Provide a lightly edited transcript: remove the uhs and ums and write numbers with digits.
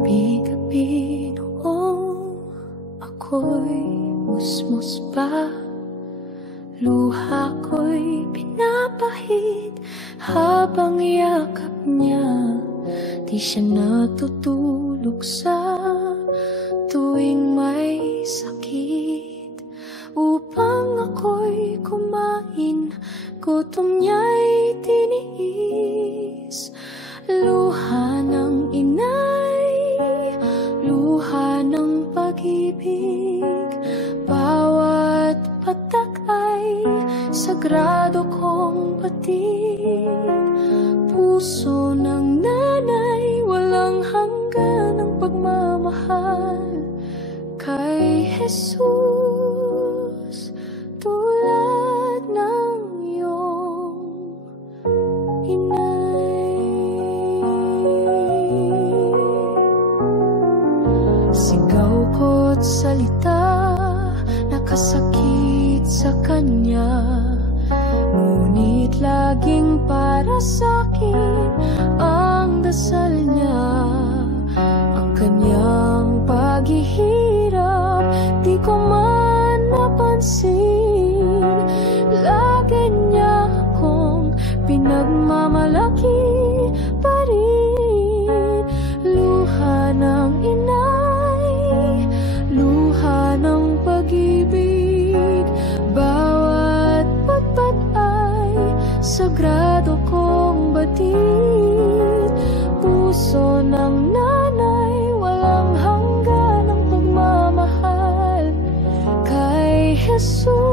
Gabi-gabi noong ako'y musmus pa, luha ko'y pinapahid habang yakap niya. Di siya natutulog sa tuwing may sakit, upang ako'y kumain, gutom niya'y tiniis. Luha ng inay, luha ng pag-ibig, bawat patak ay sagrado kong batid. Puso ng nanay, walang hanggan ang pagmamahal kay Jesus, tulad ng iyong inay. Sigaw ko't salita, nakasakit sa kanya, ngunit laging para sa'kin ang dasal niya. Ang kanyang paghihirap, di ko man napansin, lagi niya akong pinagmamalaki pa rin. Luha ng inay, luha ng pag-ibig, bawat patpat ay sagrado kong batid. Puso ng nanay, walang hanggan ang pagmamahal kay Jesus.